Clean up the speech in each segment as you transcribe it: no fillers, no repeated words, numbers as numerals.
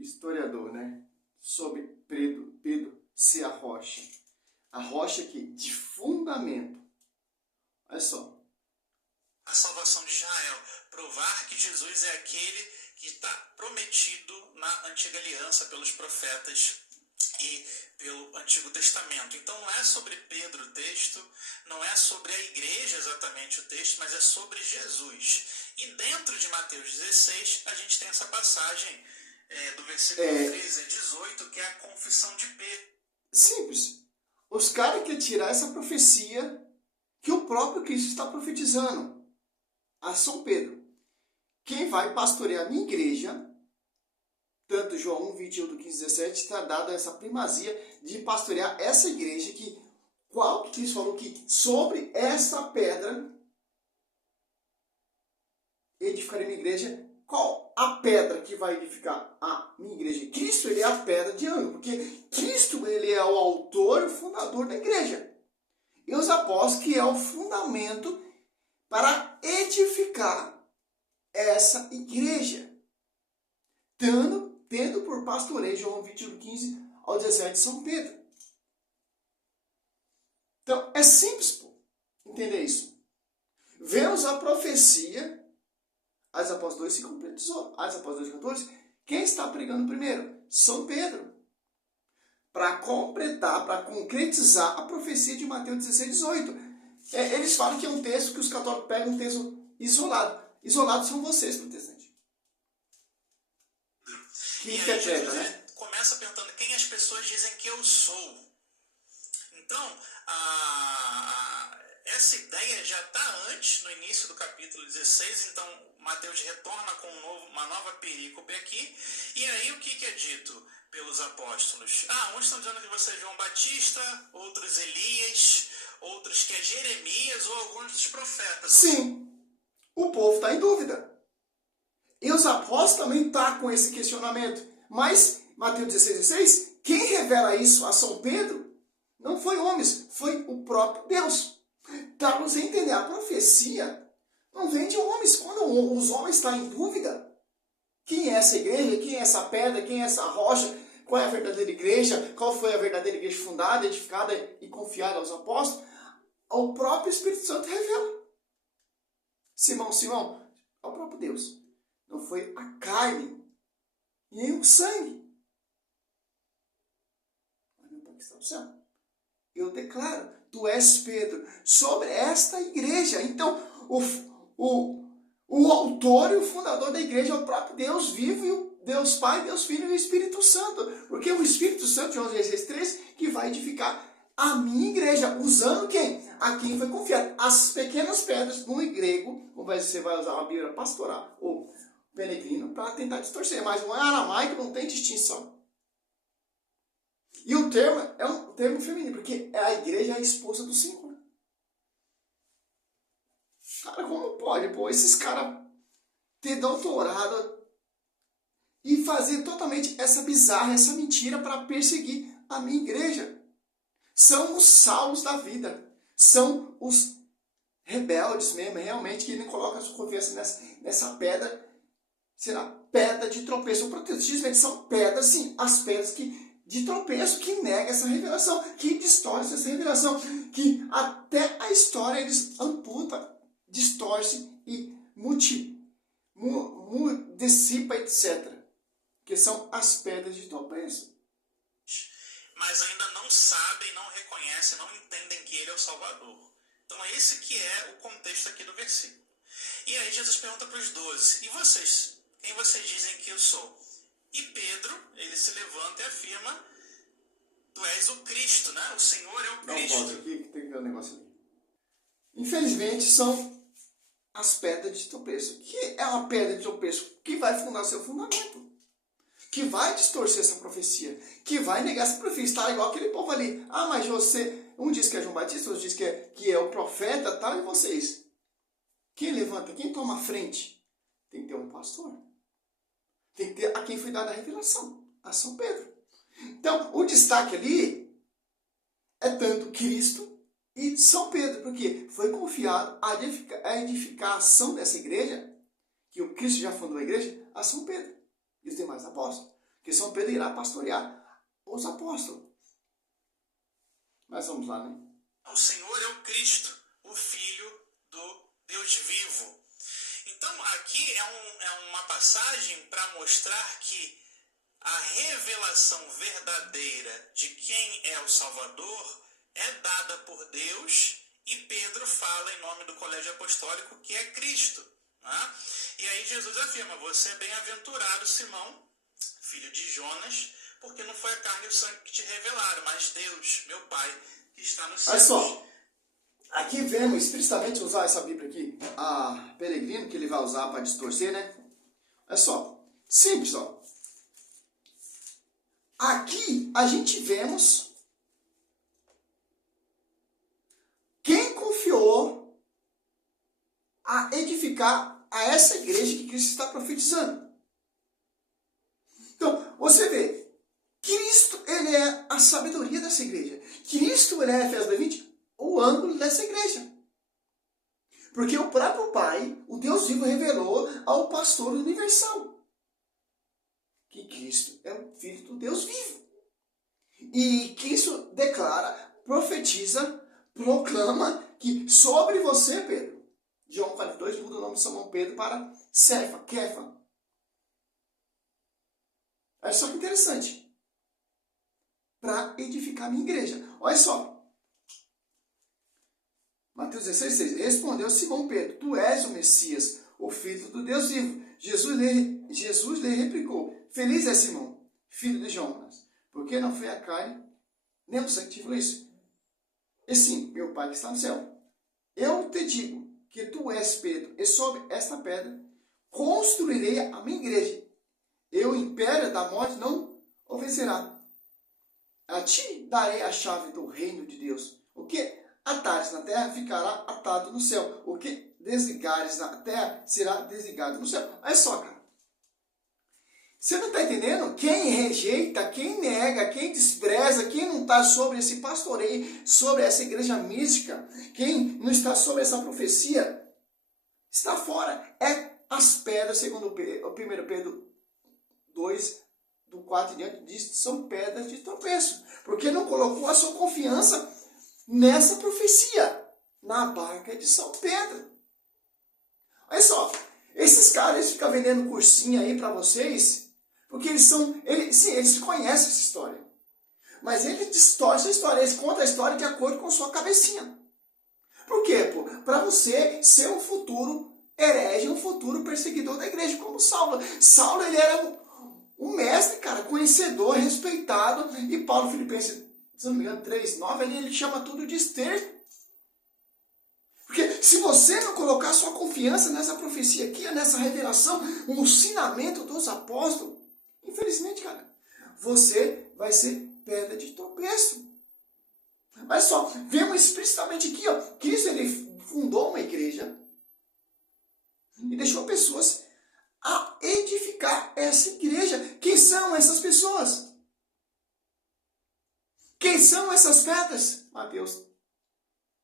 historiador, né? Sobre Pedro ser a rocha que de fundamento. Olha só. A salvação de Israel, provar que Jesus é aquele que está prometido na antiga aliança pelos profetas e pelo Antigo Testamento. Então não é sobre Pedro o texto, não é sobre a igreja exatamente o texto, mas é sobre Jesus. E dentro de Mateus 16, a gente tem essa passagem do versículo 13 a 18, que é a confissão de Pedro. Simples. Os caras querem tirar essa profecia que o próprio Cristo está profetizando a São Pedro. Quem vai pastorear a minha igreja, tanto João 1, 21 do 15, 17, está dado essa primazia de pastorear essa igreja que, qual que Cristo falou que sobre essa pedra edificarei minha igreja. Qual a pedra que vai edificar a minha igreja? Cristo, ele é a pedra de ângulo, porque Cristo, ele é o autor e fundador da igreja. E os apóstolos, que é o fundamento para edificar essa igreja. Tendo por pastoreio, João 21, 15 ao 17, São Pedro. Então, é simples, pô, entender isso. Vemos a profecia, Atos Apóstolos 2 se concretizou. Atos Apóstolos 2:14, quem está pregando primeiro? São Pedro. Para completar, para concretizar a profecia de Mateus 16, 18. Eles falam que é um texto que os católicos pegam um texto isolado. Isolados são vocês, protestantes. Que interpreta, né? Começa perguntando quem as pessoas dizem que eu sou. Então, essa ideia já está antes, no início do capítulo 16, então Mateus retorna com uma nova perícope aqui, e aí o que é dito pelos apóstolos? Uns estão dizendo que você é João Batista, outros Elias, outros que é Jeremias ou alguns dos profetas. Sim, o povo está em dúvida. E os apóstolos também estão com esse questionamento. Mas, Mateus 16, 16, quem revela isso a São Pedro não foi homens, foi o próprio Deus. Para você entender, a profecia não vem de homens. Quando os homens estão em dúvida, quem é essa igreja, quem é essa pedra, quem é essa rocha, qual é a verdadeira igreja, qual foi a verdadeira igreja fundada, edificada e confiada aos apóstolos, o próprio Espírito Santo revela. Simão, é o próprio Deus. Não foi a carne, nem o sangue. Mas meu Pai que está no céu. Eu declaro, tu és Pedro, sobre esta igreja. Então, o autor e o fundador da igreja é o próprio Deus vivo, e o Deus Pai, Deus Filho e o Espírito Santo. Porque é o Espírito Santo, João 16, 3, que vai edificar a minha igreja. Usando quem? A quem foi confiado. As pequenas pedras no grego, você vai usar a Bíblia pastoral ou peregrino para tentar distorcer. Mas o aramaico não tem distinção. E o termo é um termo feminino, porque a igreja é a esposa do Senhor. Cara, como pode, esses caras ter doutorado e fazer totalmente essa bizarra, essa mentira para perseguir a minha igreja? São os Saulos da vida. São os rebeldes mesmo, realmente, que ele coloca a sua confiança nessa pedra, será pedra de tropeço. O protestantismo são pedras, sim, as pedras de tropeço que nega essa revelação, que distorce essa revelação, que até a história eles amputam, distorce e dissipa, etc. Que são as pedras de tropeço. Mas ainda não sabem, não reconhecem, não entendem que ele é o Salvador. Então é esse que é o contexto aqui do versículo. E aí Jesus pergunta para os 12, e vocês? Quem vocês dizem que eu sou? E Pedro, ele se levanta e afirma, tu és o Cristo, né? O Senhor é o Cristo. Não, pode aqui, que tem que ver um negócio ali. Infelizmente, são as pedras de tropeço. Que é uma pedra de tropeço que vai fundar seu fundamento. Que vai distorcer essa profecia. Que vai negar essa profecia. Está igual aquele povo ali. Mas você... Um diz que é João Batista, outro diz que é o profeta, tal, e vocês? Quem levanta, quem toma a frente? Tem que ter um pastor. Tem que ter a quem foi dada a revelação, a São Pedro. Então, o destaque ali é tanto Cristo e São Pedro, porque foi confiado a edificação dessa igreja, que o Cristo já fundou a igreja, a São Pedro e os demais apóstolos. Porque São Pedro irá pastorear os apóstolos. Mas vamos lá, né? O Senhor é o Cristo, o Filho do Deus vivo. Então, aqui é uma passagem para mostrar que a revelação verdadeira de quem é o Salvador é dada por Deus, e Pedro fala em nome do colégio apostólico que é Cristo. Né? E aí Jesus afirma: você é bem-aventurado, Simão, filho de Jonas, porque não foi a carne e o sangue que te revelaram, mas Deus, meu Pai, que está no céu. Olha só, aqui vemos explicitamente usar essa Bíblia aqui, a Peregrino, que ele vai usar para distorcer, né? Olha só, simples, ó. Aqui a gente vemos quem confiou a edificar a essa igreja que Cristo está profetizando. Então, você vê, Cristo, ele é a sabedoria dessa igreja. Cristo, ele é, Efésios 2:20, o ângulo dessa igreja. Porque o próprio Pai, o Deus vivo, revelou ao pastor universal que Cristo é o Filho do Deus vivo. E Cristo declara, profetiza, proclama que sobre você, Pedro, João 42 muda o nome de Simão Pedro para Cefa, Kefa. Olha só que interessante. Para edificar a minha igreja. Olha só. Mateus 16:6. Respondeu Simão Pedro: tu és o Messias, o Filho do Deus vivo. Jesus lhe replicou: feliz é Simão, filho de Jonas, porque não foi a carne, nem o sangue que te falou isso. E sim, meu Pai que está no céu. Eu te digo que tu és Pedro, e sobre esta pedra construirei a minha igreja. E o império da morte não o vencerá. A ti darei a chave do reino de Deus. O que atares na terra ficará atado no céu. O que desligares na terra será desligado no céu. Olha só, cara. Você não está entendendo? Quem rejeita, quem nega, quem despreza, quem não está sobre esse pastoreio, sobre essa igreja mística, quem não está sobre essa profecia, está fora. É as pedras, segundo o 1 Pedro 2, do 4 em diante, diz que são pedras de tropeço. Porque não colocou a sua confiança nessa profecia, na barca de São Pedro. Olha só, esses caras eles ficam vendendo cursinho aí para vocês, porque eles conhecem essa história. Mas eles distorcem a história, eles contam a história de acordo com sua cabecinha. Por quê? Para você ser um futuro herege, um futuro perseguidor da igreja, como Saulo. Saulo, ele era um mestre, cara, conhecedor, respeitado, e Paulo, Filipenses, se não me engano, 3:9, ele chama tudo de esterco. Porque se você não colocar sua confiança nessa profecia aqui, nessa revelação, no ensinamento dos apóstolos, infelizmente, cara, você vai ser pedra de tropeço. Mas só, vemos explicitamente aqui, ó, Cristo, ele fundou uma igreja e deixou pessoas a edificar essa igreja. Quem são essas pessoas? Quem são essas pedras? Mateus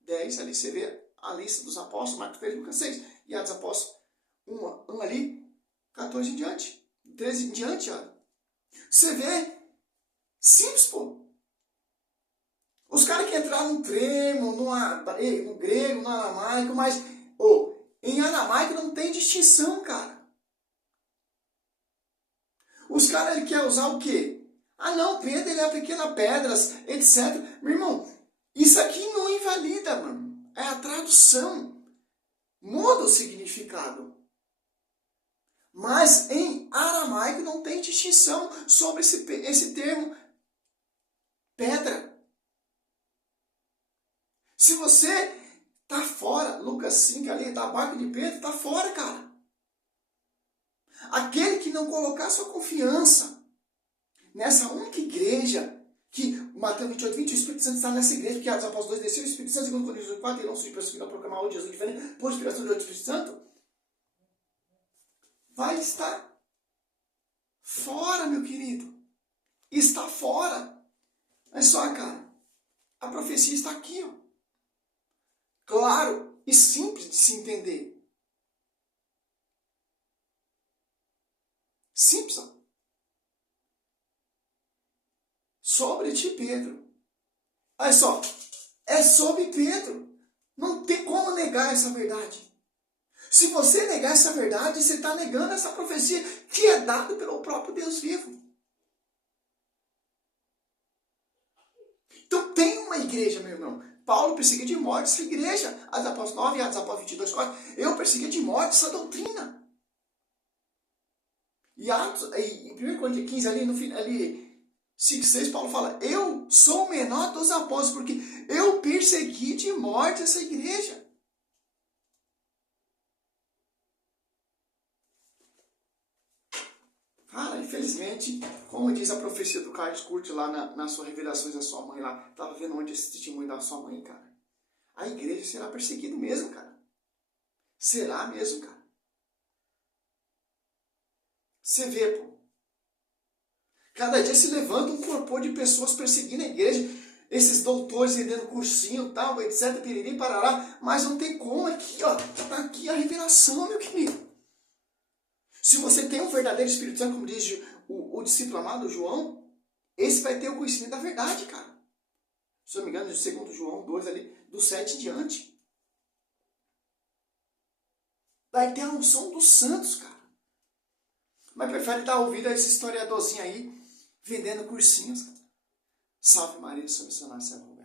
10, ali você vê a lista dos apóstolos, Marcos 3, Lucas 6, e a dos apóstolos, um ali, 14 em diante, 13 em diante, ó. Você vê, simples, pô. Os caras que entraram no tremo, no grego, no aramaico, mas em aramaico não tem distinção, cara. Os caras, ele quer usar o quê? Ah, não, Pedro, ele é a pequena pedras, etc. Meu irmão, isso aqui não invalida, mano. É a tradução. Muda o significado. Mas em aramaico não tem distinção sobre esse termo pedra. Se você tá fora, Lucas 5 ali, da barca de Pedro, tá fora, cara. Aquele que não colocar sua confiança nessa única igreja, que Mateus 28:20, o Espírito Santo está nessa igreja, porque Atos dos Apóstolos 2 desceu, o Espírito Santo, segundo Coríntios 4, ele não surgiu para seguir a proclamar o Jesus diferente, por inspiração do Espírito Santo, vai estar fora, meu querido. Está fora. É só, cara, a profecia está aqui, ó. Claro e simples de se entender. Simples, ó. sobre ti, Pedro. Olha só, é sobre Pedro. Não tem como negar essa verdade. Se você negar essa verdade, você está negando essa profecia que é dada pelo próprio Deus vivo. Então tem uma igreja, meu irmão. Paulo perseguiu de morte essa igreja. Atos Apóstolos 9, Atos Apóstolos 22, 4. Eu persegui de morte essa doutrina. E em 1 Coríntios 15, ali no final, ali 5, 6, Paulo fala, eu sou o menor dos apóstolos, porque eu persegui de morte essa igreja. Cara, infelizmente, como diz a profecia do Carlos Curti lá nas suas revelações da sua mãe lá, tava vendo onde esse testemunho da sua mãe, cara. A igreja será perseguida mesmo, cara. Será mesmo, cara. Você vê, pô. Cada dia se levanta um corpo de pessoas perseguindo a igreja. Esses doutores vendendo cursinho, tal, etc, piriri, parará. Mas não tem como aqui, ó. Tá aqui a revelação, meu querido. Se você tem um verdadeiro Espírito Santo, como diz o discípulo amado, João, esse vai ter o conhecimento da verdade, cara. Se eu não me engano, segundo João 2 ali, do 7 em diante. Vai ter a unção dos santos, cara. Mas prefere dar ouvido a esse historiadorzinho aí, vendendo cursinhos. Salve Maria, sou missionário.